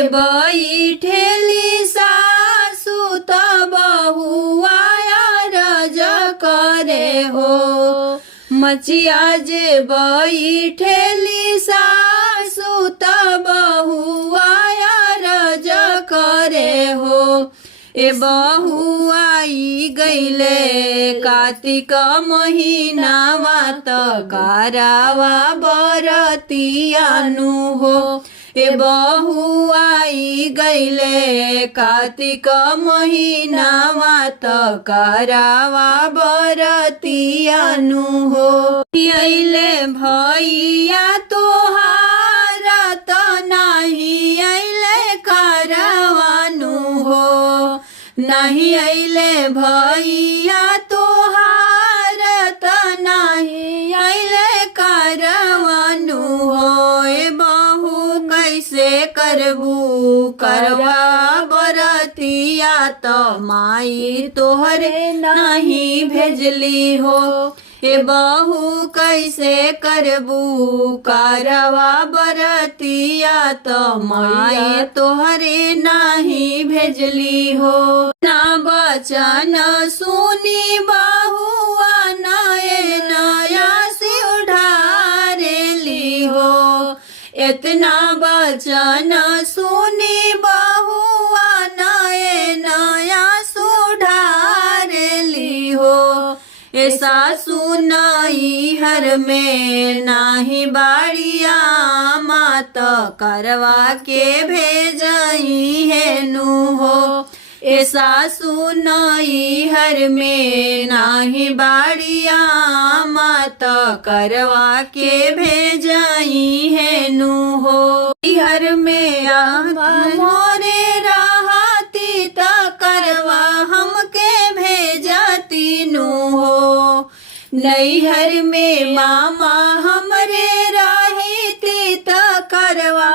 बैठेली सासु त बहुआ रज करे हो। मचिया जे बैठेली सासु त बहुआ रज करे हो। ए बहु आई गईले कार्तिक महीनावा त कारवा बरतियानु हो। ए बहु आई गईले कार्तिक महीनावा त कारवा बरतियानु हो। अइले भैया तोहारा त नाही अइले कारवानु हो। नहीं अइले भैया तोहार त नहीं अइले कारवानु हो। ए बहु कैसे करबू करवा बरतिया त माई तोहरे नहीं भेजली हो। ए बहु कैसे करबू करवा बरतिया त माई तोहरे नहीं भेजली हो। ना बचन सुनी बहुआ नए नया सिर ढारेली हो। इतना बचन सुनी बहुआ नए नया सुधारेली हो। ए सासु नैहर में नाही बाड़िया मात करवा के भेजई है नु हो। ए सासु नैहर में नाही बाड़िया मात करवा के भेजई है नु हो। नैहर में मोरे रहती त करवा हमके भेजती नु हो। नैहर में मामा हमरे रहती त करवा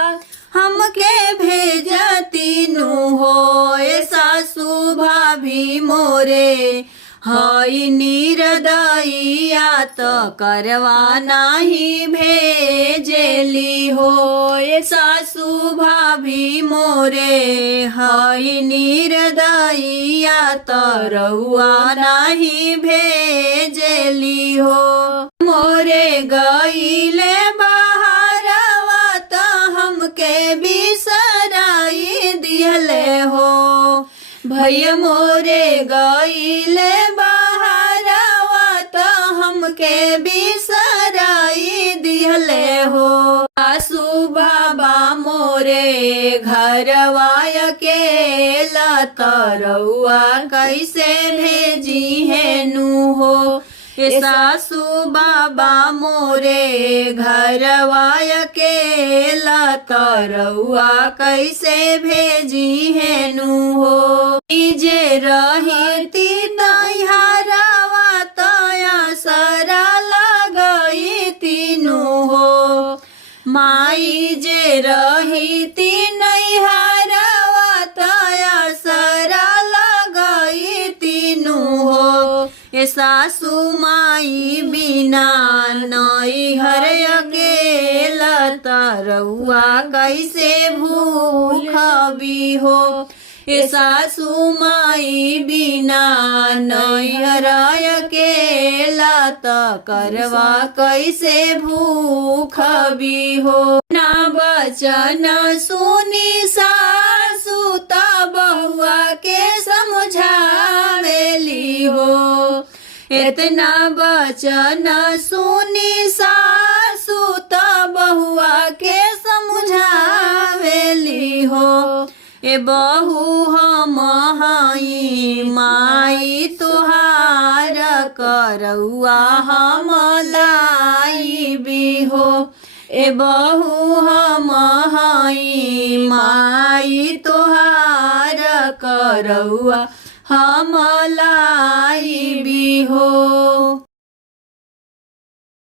हमके भेजती नु हो। ए सासु भाभी मोरे हई निर्दयिया त करवा नाही भेजली हो। ए सासु भाभी मोरे हई निर्दयिया त रउआ नाही भेजली हो। मोरे गईले बाहरवा त हमके बिसराई दिहले हो। भैया मोरे गईले बाहरवा त हमके बिसराई दिहले हो। सासु बाबा मोरे घरवा अकेला त रउआ कैसे भेजी है नु हो। ए सासु बाबा मोरे घरवा अकेला त रउआ कैसे भेजी है नु हो। जे रहती तैहारवा तया सरा लगई तीनु हो। माई जे रहती नैहरवा तया सरा लगई तीनु हो। ए सासु माई बिना नैहर अकेला त रउआ कैसे भूखबी हो। ए सासु माई बिना नैहर अकेला त करवा कैसे भूखबी हो। ना बचन सुनी सासु त बहुआ के समझावेली हो। इतना बचन सुनी सासु त बहुआ के समझावेली हो। ए बहु हम हई माई तुहार करउआ हम लाई हो। ए बहु हम हई माई तुहार करउआ हम लाई हो।